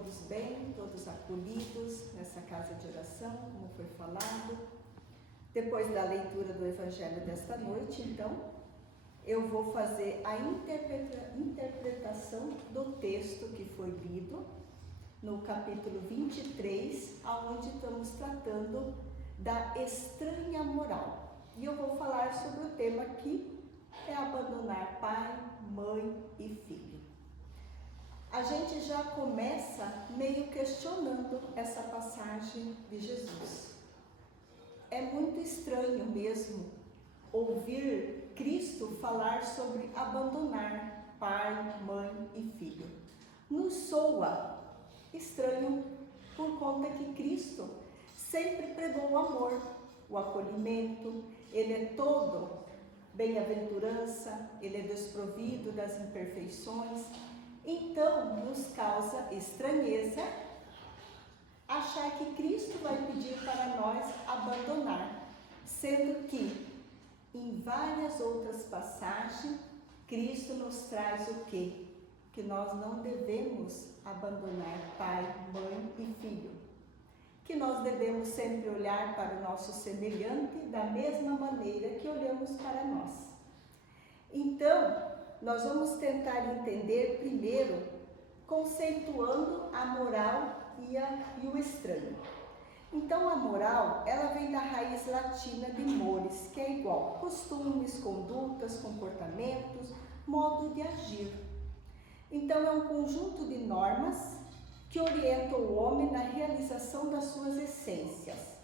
todos bem, todos acolhidos nessa casa de oração, como foi falado. Depois da leitura do Evangelho desta noite, então, eu vou fazer a interpretação do texto que foi lido no capítulo 23, onde estamos tratando da estranha moral. E eu vou falar sobre o tema que é abandonar pai, mãe e filho. A gente já começa meio questionando essa passagem de Jesus. É muito estranho mesmo ouvir Cristo falar sobre abandonar pai, mãe e filho. Nos soa estranho por conta que Cristo sempre pregou o amor, o acolhimento, ele é todo bem-aventurança, ele é desprovido das imperfeições. Então, nos causa estranheza achar que Cristo vai pedir para nós abandonar, sendo que em várias outras passagens, Cristo nos traz o quê? Que nós não devemos abandonar pai, mãe e filho. Que nós devemos sempre olhar para o nosso semelhante da mesma maneira que olhamos para nós. Então, nós vamos tentar entender primeiro, conceituando a moral e o estranho. Então, a moral, ela vem da raiz latina de mores, que é igual costumes, condutas, comportamentos, modo de agir. Então, é um conjunto de normas que orientam o homem na realização das suas essências.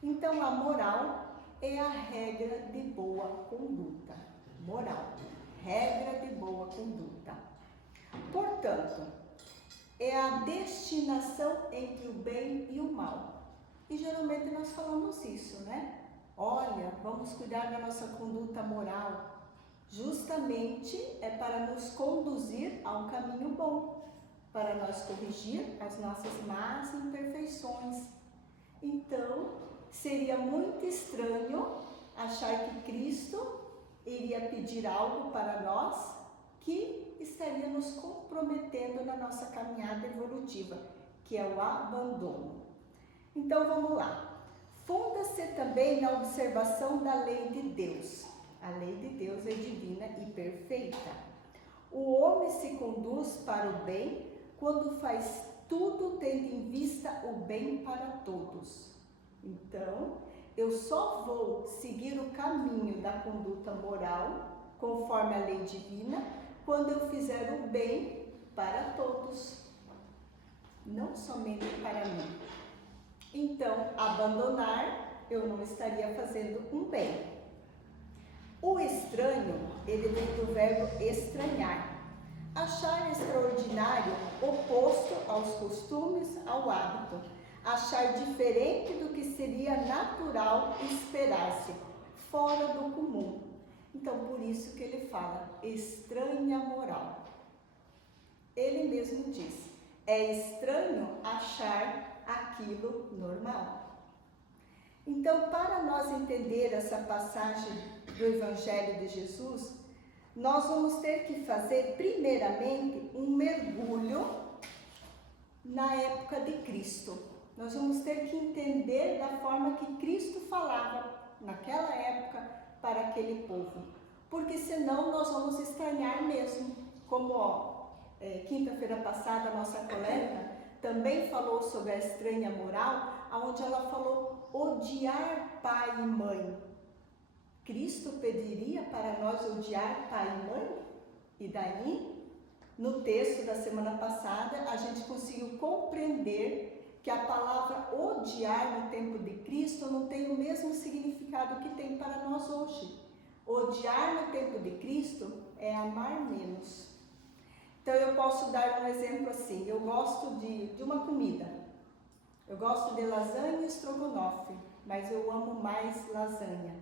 Então, a moral é a regra de boa conduta. Moral, regra de boa conduta. Portanto, é a destinação entre o bem e o mal. E geralmente nós falamos isso, né? Olha, vamos cuidar da nossa conduta moral. Justamente é para nos conduzir a um caminho bom, para nós corrigir as nossas más imperfeições. Então, seria muito estranho achar que Cristo iria pedir algo para nós que estaria nos comprometendo na nossa caminhada evolutiva, que é o abandono. Então vamos lá. Funda-se também na observação da lei de Deus. A lei de Deus é divina e perfeita. O homem se conduz para o bem quando faz tudo tendo em vista o bem para todos. Então, eu só vou seguir o caminho da conduta moral, conforme a lei divina, quando eu fizer o bem para todos, não somente para mim. Então, abandonar, eu não estaria fazendo um bem. O estranho, ele vem do verbo estranhar. Achar extraordinário, oposto aos costumes, ao hábito. Achar diferente do que seria natural esperar-se, fora do comum. Então, por isso que ele fala, estranha moral. Ele mesmo diz, é estranho achar aquilo normal. Então, para nós entender essa passagem do Evangelho de Jesus, nós vamos ter que fazer, primeiramente, um mergulho na época de Cristo. Nós vamos ter que entender da forma que Cristo falava naquela época para aquele povo. Porque senão nós vamos estranhar mesmo. Como quinta-feira passada a nossa colega também falou sobre a estranha moral, onde ela falou odiar pai e mãe. Cristo pediria para nós odiar pai e mãe? E daí, no texto da semana passada, a gente conseguiu compreender que a palavra odiar no tempo de Cristo não tem o mesmo significado que tem para nós hoje. Odiar no tempo de Cristo é amar menos. Então eu posso dar um exemplo assim, eu gosto de uma comida. Eu gosto de lasanha e estrogonofe, mas eu amo mais lasanha.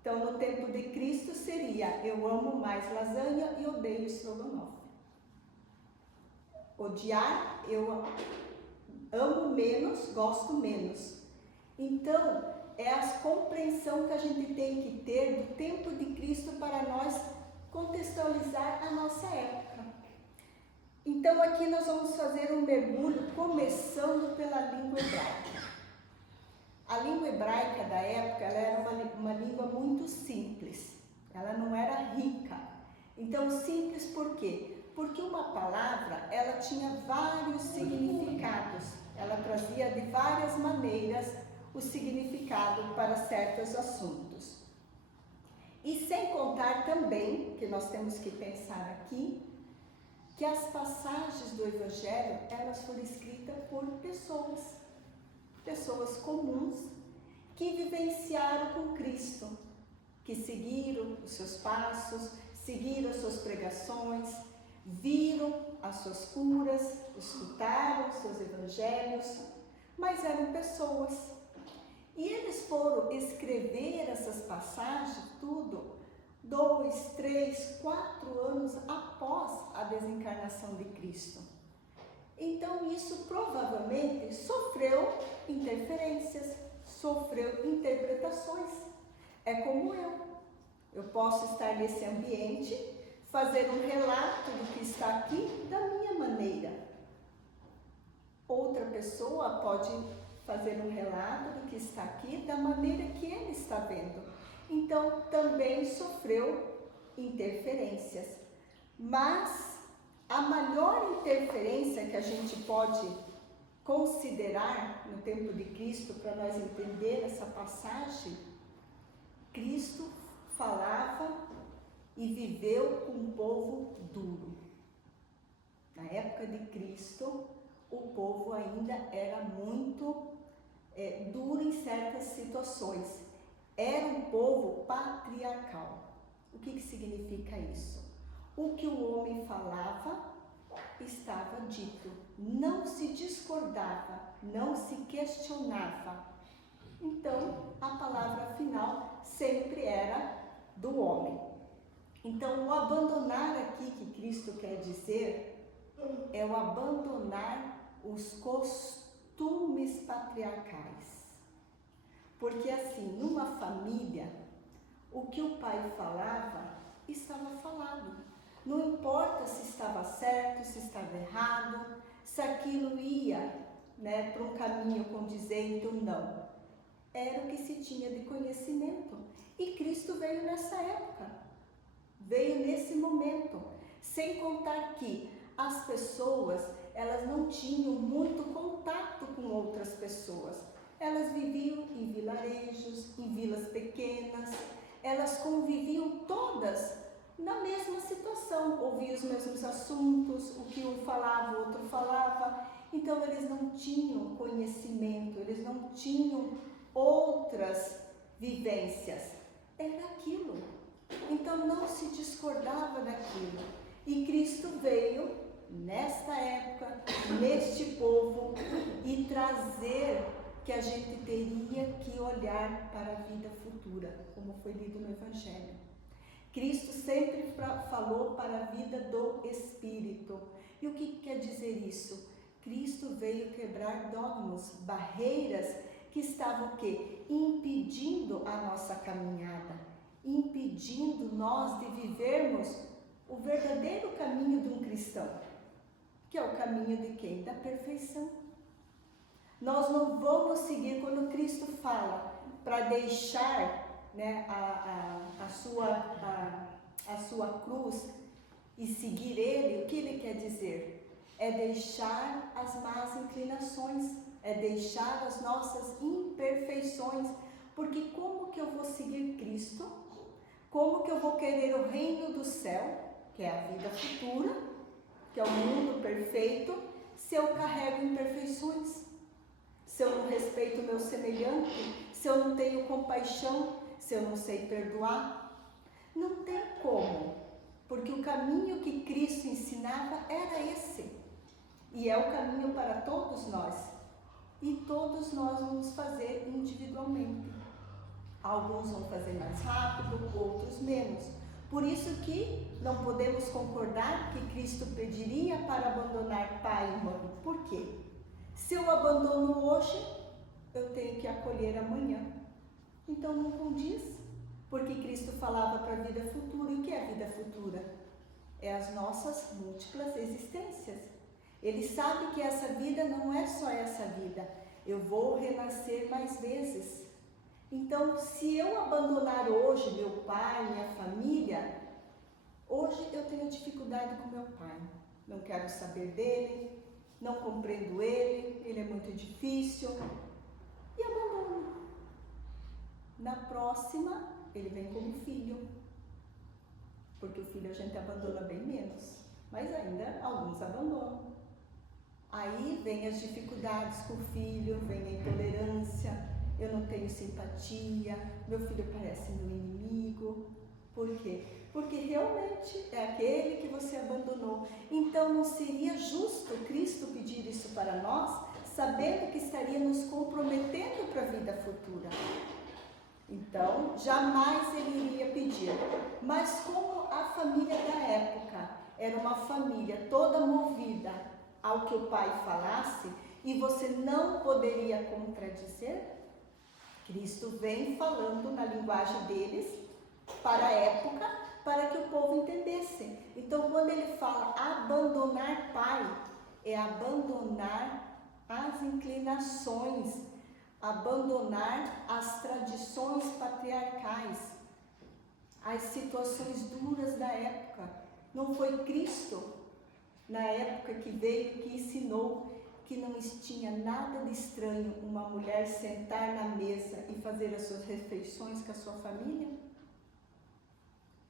Então no tempo de Cristo seria, eu amo mais lasanha e odeio estrogonofe. Odiar, eu amo menos, gosto menos. Então, é a compreensão que a gente tem que ter do tempo de Cristo para nós contextualizar a nossa época. Então aqui nós vamos fazer um mergulho começando pela língua hebraica. A língua hebraica da época ela era uma língua muito simples, ela não era rica. Então simples por quê? Porque uma palavra ela tinha vários significados, ela trazia de várias maneiras o significado para certos assuntos. E sem contar também, que nós temos que pensar aqui, que as passagens do Evangelho, elas foram escritas por pessoas comuns, que vivenciaram com Cristo, que seguiram os seus passos, seguiram as suas pregações, viram as suas curas, escutaram os seus evangelhos, mas eram pessoas. E eles foram escrever essas passagens, tudo, 2, 3, 4 anos após a desencarnação de Cristo. Então isso provavelmente sofreu interferências, sofreu interpretações. É como eu posso estar nesse ambiente, fazer um relato do que está aqui da minha maneira. Outra pessoa pode fazer um relato do que está aqui da maneira que ele está vendo. Então, também sofreu interferências. Mas a maior interferência que a gente pode considerar no tempo de Cristo, para nós entender essa passagem, Cristo falava e viveu com um povo duro. Na época de Cristo, o povo ainda era muito duro em certas situações. Era um povo patriarcal. O que significa isso? O que o homem falava estava dito, não se discordava, não se questionava. Então, a palavra final sempre era do homem. Então, o abandonar aqui que Cristo quer dizer é o abandonar os costumes patriarcais. Porque assim, numa família, o que o pai falava, estava falado. Não importa se estava certo, se estava errado, se aquilo ia para um caminho condizente ou não. Era o que se tinha de conhecimento. E Cristo veio nessa época, veio nesse momento. Sem contar que as pessoas, elas não tinham muito contato com outras pessoas. Elas viviam em vilarejos, em vilas pequenas, elas conviviam todas na mesma situação, ouviam os mesmos assuntos, o que um falava, o outro falava. Então eles não tinham conhecimento, eles não tinham outras vivências. Era aquilo. Então não se discordava daquilo. E Cristo veio nesta época, neste povo, e trazer que a gente teria que olhar para a vida futura, como foi lido no Evangelho. Cristo sempre falou para a vida do Espírito. E o que quer dizer isso? Cristo veio quebrar dogmas, barreiras que estavam o quê? Impedindo a nossa caminhada, impedindo nós de vivermos o verdadeiro caminho de um cristão, que é o caminho de quem? Da perfeição. Nós não vamos seguir quando Cristo fala para deixar a sua cruz e seguir Ele. O que Ele quer dizer? É deixar as más inclinações, é deixar as nossas imperfeições, porque como que eu vou seguir Cristo? Como que eu vou querer o reino do céu, que é a vida futura, que é o mundo perfeito, se eu carrego imperfeições? Se eu não respeito o meu semelhante, se eu não tenho compaixão, se eu não sei perdoar? Não tem como, porque o caminho que Cristo ensinava era esse, e é o caminho para todos nós, e todos nós vamos fazer individualmente. Alguns vão fazer mais rápido, outros menos. Por isso que não podemos concordar que Cristo pediria para abandonar pai e mãe. Por quê? Se eu abandono hoje, eu tenho que acolher amanhã. Então não condiz, porque Cristo falava para a vida futura. E o que é a vida futura? é as nossas múltiplas existências. Ele sabe que essa vida não é só essa vida. Eu vou renascer mais vezes. Então, se eu abandonar hoje meu pai, minha família, hoje eu tenho dificuldade com meu pai. Não quero saber dele, não compreendo ele é muito difícil e abandono. Na próxima, ele vem como filho, porque o filho a gente abandona bem menos, mas ainda alguns abandonam. Aí vem as dificuldades com o filho, vem a intolerância, eu não tenho simpatia, meu filho parece meu inimigo. Por quê? Porque realmente é aquele que você abandonou. Então não seria justo Cristo pedir isso para nós, sabendo que estaria nos comprometendo para a vida futura. Então, jamais ele iria pedir. Mas como a família da época era uma família toda movida ao que o pai falasse, e você não poderia contradizer, Cristo vem falando na linguagem deles, para a época, para que o povo entendesse. Então, quando ele fala abandonar pai, é abandonar as inclinações, abandonar as tradições patriarcais, as situações duras da época. Não foi Cristo, na época que veio, que ensinou que não tinha nada de estranho uma mulher sentar na mesa e fazer as suas refeições com a sua família?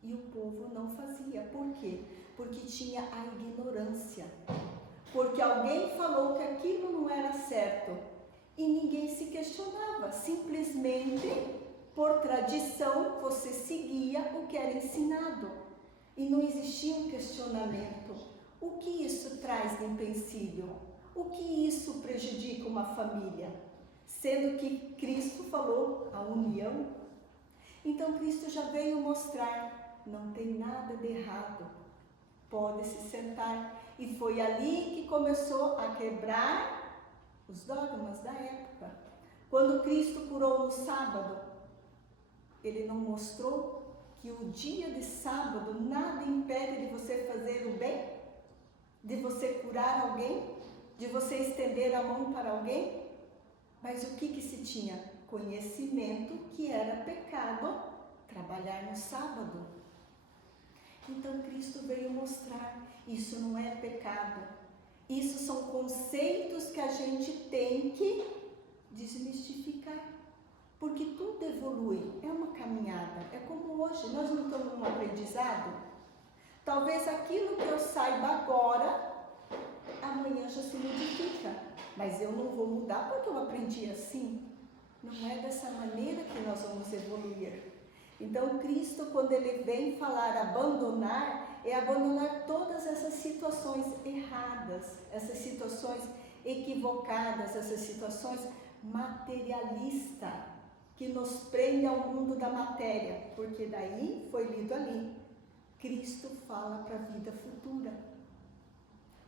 E o povo não fazia. Por quê? Porque tinha a ignorância. Porque alguém falou que aquilo não era certo e ninguém se questionava. Simplesmente, por tradição, você seguia o que era ensinado. E não existia um questionamento. O que isso traz de empecilho? O que isso prejudica uma família? Sendo que Cristo falou a união. Então Cristo já veio mostrar, não tem nada de errado, pode se sentar. E foi ali que começou a quebrar os dogmas da época. Quando Cristo curou no sábado, ele não mostrou que o dia de sábado nada impede de você fazer o bem? De você curar alguém? De você estender a mão para alguém? Mas o que se tinha? Conhecimento que era pecado trabalhar no sábado. Então Cristo veio mostrar, isso não é pecado. Isso são conceitos que a gente tem que desmistificar. Porque tudo evolui, é uma caminhada. É como hoje, nós não estamos num aprendizado. Talvez aquilo que eu saiba agora, amanhã já se modifica. Mas eu não vou mudar porque eu aprendi assim. Não é dessa maneira que nós vamos evoluir. Então Cristo, quando ele vem falar abandonar, é abandonar todas essas situações erradas, essas situações equivocadas, essas situações materialistas, que nos prende ao mundo da matéria, porque daí foi lido ali. Cristo fala para a vida futura.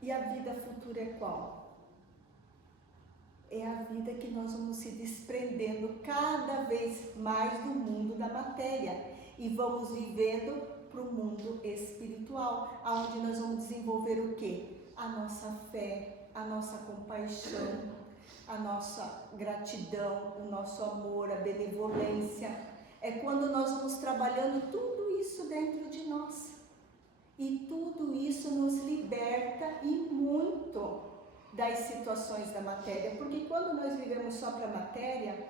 E a vida futura é qual? É a vida que nós vamos se desprendendo cada vez mais do mundo da matéria e vamos vivendo para o mundo espiritual, aonde nós vamos desenvolver o quê? A nossa fé, a nossa compaixão, a nossa gratidão, o nosso amor, a benevolência. É quando nós vamos trabalhando tudo isso dentro de nós. E tudo isso nos liberta e muito das situações da matéria, porque quando nós vivemos só para a matéria,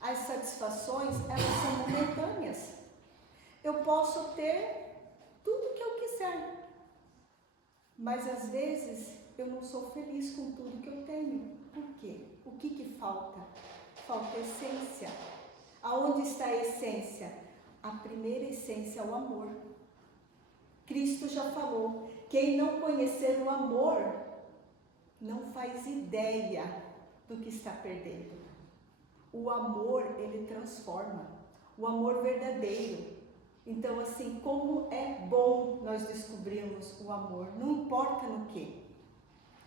as satisfações, elas são momentâneas. Eu posso ter tudo o que eu quiser, mas às vezes eu não sou feliz com tudo que eu tenho. Por quê? O que falta? Falta essência. Aonde está a essência? A primeira essência é o amor. Cristo já falou, quem não conhecer o amor não faz ideia do que está perdendo. O amor, ele transforma, o amor verdadeiro. Então, assim, como é bom nós descobrirmos o amor, não importa no que,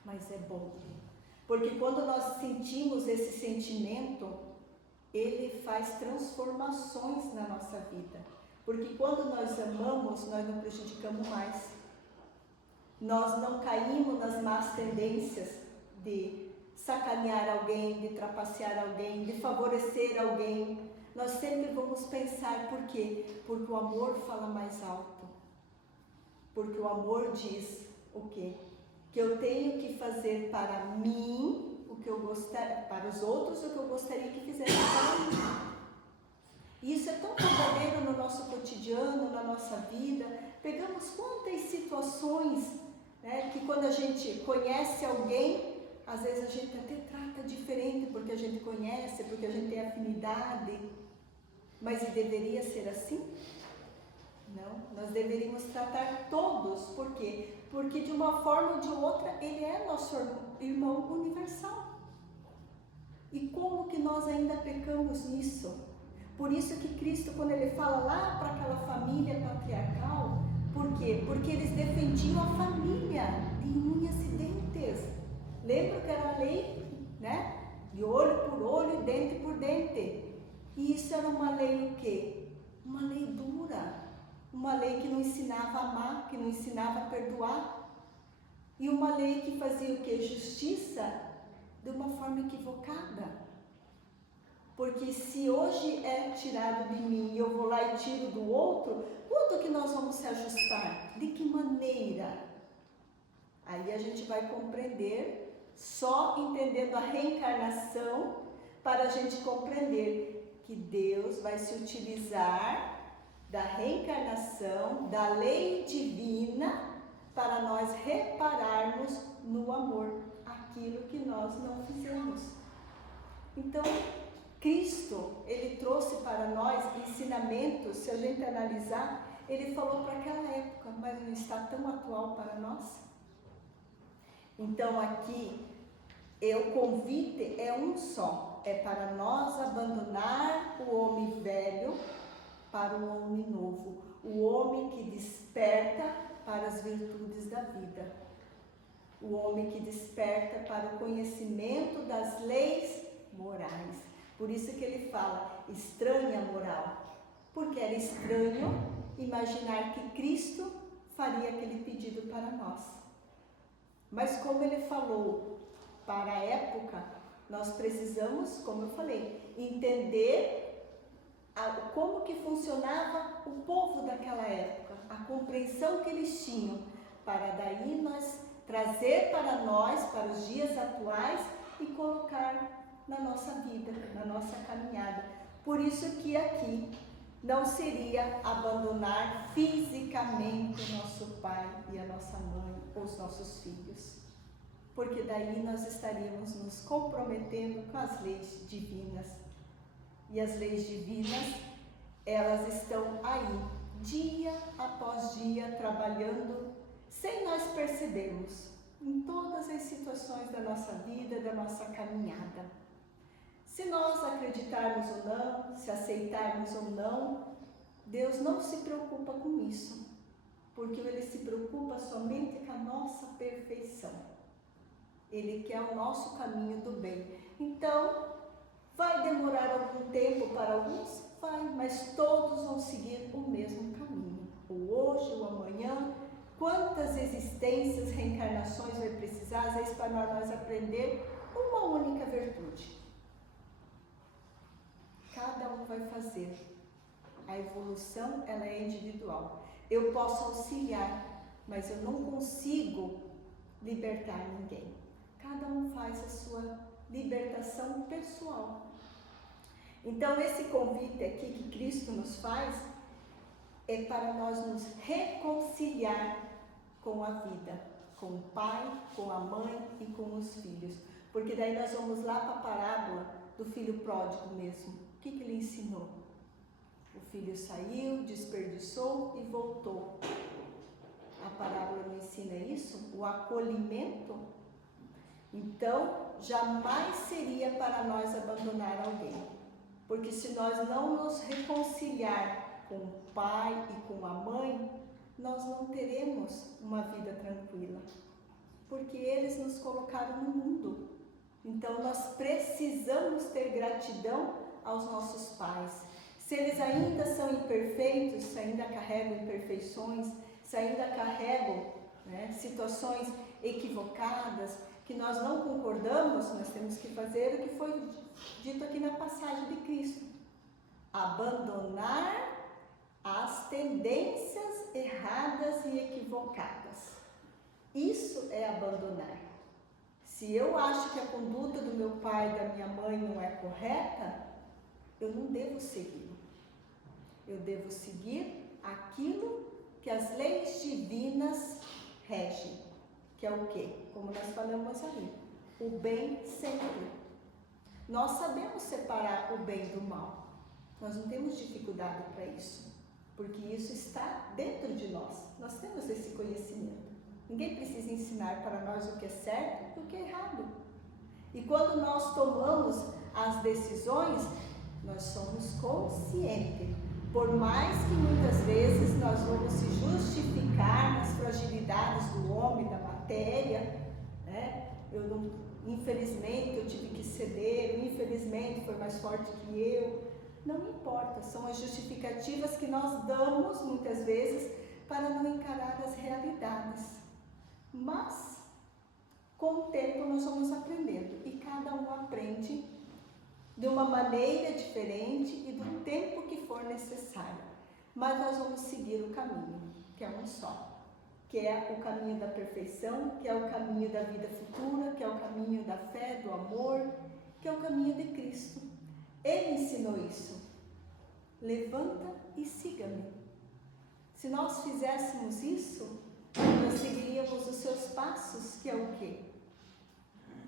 mas é bom. Porque quando nós sentimos esse sentimento, ele faz transformações na nossa vida. Porque quando nós amamos, nós não prejudicamos mais. nós não caímos nas más tendências de sacanear alguém, de trapacear alguém, de favorecer alguém. Nós sempre vamos pensar, por quê? Porque o amor fala mais alto. Porque o amor diz o quê? Que eu tenho que fazer para mim o que eu gostaria, para os outros o que eu gostaria que fizessem para mim. E isso é tão verdadeiro no nosso cotidiano, na nossa vida. Pegamos quantas situações, né, que quando a gente conhece alguém, às vezes a gente até trata diferente porque a gente conhece, porque a gente tem afinidade. Mas deveria ser assim? Não, nós deveríamos tratar todos. Por quê? Porque de uma forma ou de outra, ele é nosso irmão universal. E como que nós ainda pecamos nisso? Por isso que Cristo, quando ele fala lá para aquela família patriarcal, por quê? Porque eles defendiam a família de unhas e dentes. Lembra que era a lei, né? De olho por olho e dente por dente. E isso era uma lei o quê? Uma lei dura. Uma lei que não ensinava a amar, que não ensinava a perdoar. E uma lei que fazia o quê? Justiça de uma forma equivocada. Porque se hoje é tirado de mim e eu vou lá e tiro do outro, quando que nós vamos se ajustar? De que maneira? Aí a gente vai compreender, só entendendo a reencarnação, para a gente compreender que Deus vai se utilizar da reencarnação, da lei divina, para nós repararmos no amor, aquilo que nós não fizemos. Então, Cristo, ele trouxe para nós ensinamentos, se a gente analisar, ele falou para aquela época, mas não está tão atual para nós. Então aqui, o convite é um só, é para nós abandonar o homem velho para o homem novo, o homem que desperta para as virtudes da vida, o homem que desperta para o conhecimento das leis morais. Por isso que ele fala, estranha moral, porque era estranho imaginar que Cristo faria aquele pedido para nós. Mas como ele falou para a época, nós precisamos, como eu falei, entender como que funcionava o povo daquela época, a compreensão que eles tinham, para daí nós trazer para nós, para os dias atuais e colocar na nossa vida, na nossa caminhada. Por isso que aqui não seria abandonar fisicamente o nosso pai e a nossa mãe, ou os nossos filhos, porque daí nós estaríamos nos comprometendo com as leis divinas. E as leis divinas, elas estão aí, dia após dia, trabalhando, sem nós percebermos, em todas as situações da nossa vida, da nossa caminhada. Se nós acreditarmos ou não, se aceitarmos ou não, Deus não se preocupa com isso, porque Ele se preocupa somente com a nossa perfeição. Ele quer o nosso caminho do bem. Então, vai demorar algum tempo para alguns? Vai, mas todos vão seguir o mesmo caminho. O hoje, o amanhã, quantas existências, reencarnações vai precisar, às vezes, para nós aprender uma única virtude. Cada um vai fazer. A evolução, ela é individual. Eu posso auxiliar, mas eu não consigo libertar ninguém. Cada um faz a sua libertação pessoal. Então, esse convite aqui que Cristo nos faz é para nós nos reconciliar com a vida, com o pai, com a mãe e com os filhos. Porque daí nós vamos lá para a parábola do filho pródigo mesmo. O que ele ensinou? O filho saiu, desperdiçou e voltou. A parábola não ensina isso? O acolhimento. Então, jamais seria para nós abandonar alguém. Porque se nós não nos reconciliar com o pai e com a mãe, nós não teremos uma vida tranquila. Porque eles nos colocaram no mundo. Então, nós precisamos ter gratidão aos nossos pais. Se eles ainda são imperfeitos, se ainda carregam imperfeições, se ainda carregam né? Situações equivocadas, que nós não concordamos, nós temos que fazer o que foi dito aqui na passagem de Cristo. Abandonar as tendências erradas e equivocadas. Isso é abandonar. Se eu acho que a conduta do meu pai e da minha mãe não é correta, eu não devo seguir. Eu devo seguir aquilo que as leis divinas regem, que é o quê? Como nós falamos ali, o bem sempre. Nós sabemos separar o bem do mal. Nós não temos dificuldade para isso, porque isso está dentro de nós. Nós temos esse conhecimento. Ninguém precisa ensinar para nós o que é certo e o que é errado. E quando nós tomamos as decisões, nós somos conscientes. Por mais que muitas vezes nós vamos se justificar nas fragilidades do homem, da matéria, né? Infelizmente eu tive que ceder, infelizmente foi mais forte que eu. Não importa, são as justificativas que nós damos muitas vezes para não encarar as realidades. Mas, com o tempo nós vamos aprendendo e cada um aprende de uma maneira diferente e do tempo que for necessário. Mas nós vamos seguir o caminho, que é um só, que é o caminho da perfeição, que é o caminho da vida futura, que é o caminho da fé, do amor, que é o caminho de Cristo. Ele ensinou isso. Levanta e siga-me. Se nós fizéssemos isso, nós seguiríamos os seus passos, que é o quê?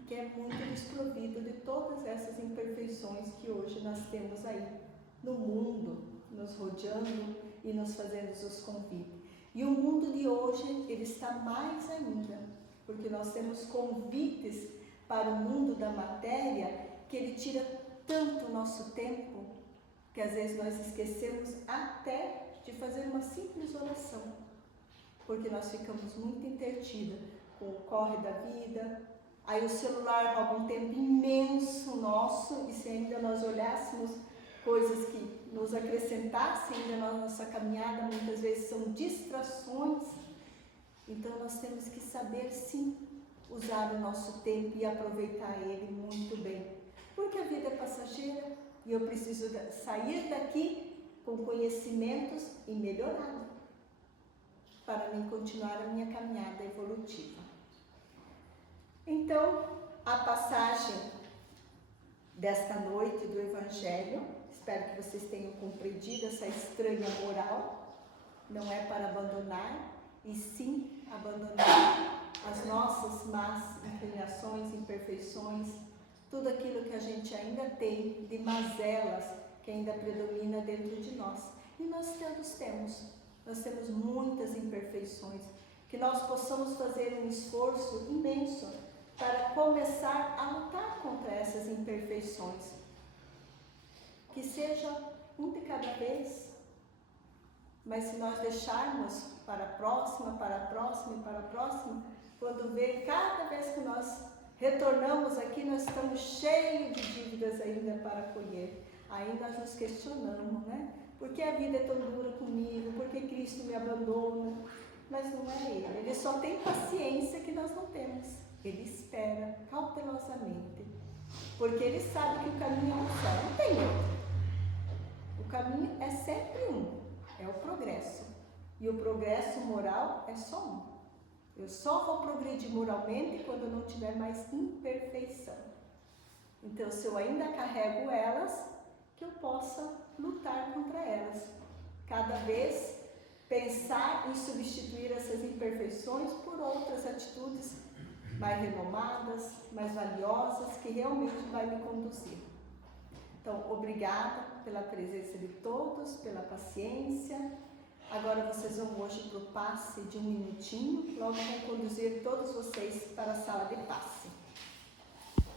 Que é muito desprovido de todas essas imperfeições que hoje nós temos aí no mundo, nos rodeando e nos fazendo os convites. E o mundo de hoje, ele está mais ainda, porque nós temos convites para o mundo da matéria, que ele tira tanto o nosso tempo, que às vezes nós esquecemos até de fazer uma simples oração, porque nós ficamos muito entretidos com o corre da vida. Aí o celular rouba um tempo imenso nosso, e se ainda nós olhássemos coisas que nos acrescentassem ainda na nossa caminhada, muitas vezes são distrações. Então nós temos que saber sim usar o nosso tempo e aproveitar ele muito bem, porque a vida é passageira e eu preciso sair daqui com conhecimentos e melhorar para mim continuar a minha caminhada evolutiva. Então, a passagem desta noite do Evangelho, espero que vocês tenham compreendido essa estranha moral, não é para abandonar, e sim abandonar as nossas más inclinações, imperfeições, tudo aquilo que a gente ainda tem de mazelas que ainda predomina dentro de nós. E nós todos temos muitas imperfeições, que nós possamos fazer um esforço imenso para começar a lutar contra essas imperfeições. Que seja um de cada vez, mas se nós deixarmos para a próxima, quando vê, cada vez que nós retornamos aqui, nós estamos cheios de dívidas ainda para colher. Aí nós nos questionamos, né? Por que a vida é tão dura comigo? Por que Cristo me abandona? Mas não é Ele só tem paciência que nós não temos. Ele espera cautelosamente, porque Ele sabe que o caminho é um só, não tem outro. O caminho é sempre um, é o progresso. E o progresso moral é só um. Eu só vou progredir moralmente quando eu não tiver mais imperfeição. Então, se eu ainda carrego elas, que eu possa lutar contra elas. Cada vez pensar em substituir essas imperfeições por outras atitudes mais renomadas, mais valiosas, que realmente vai me conduzir. Então, obrigada pela presença de todos, pela paciência. Agora vocês vão hoje para o passe de 1 minutinho, logo vou conduzir todos vocês para a sala de passe.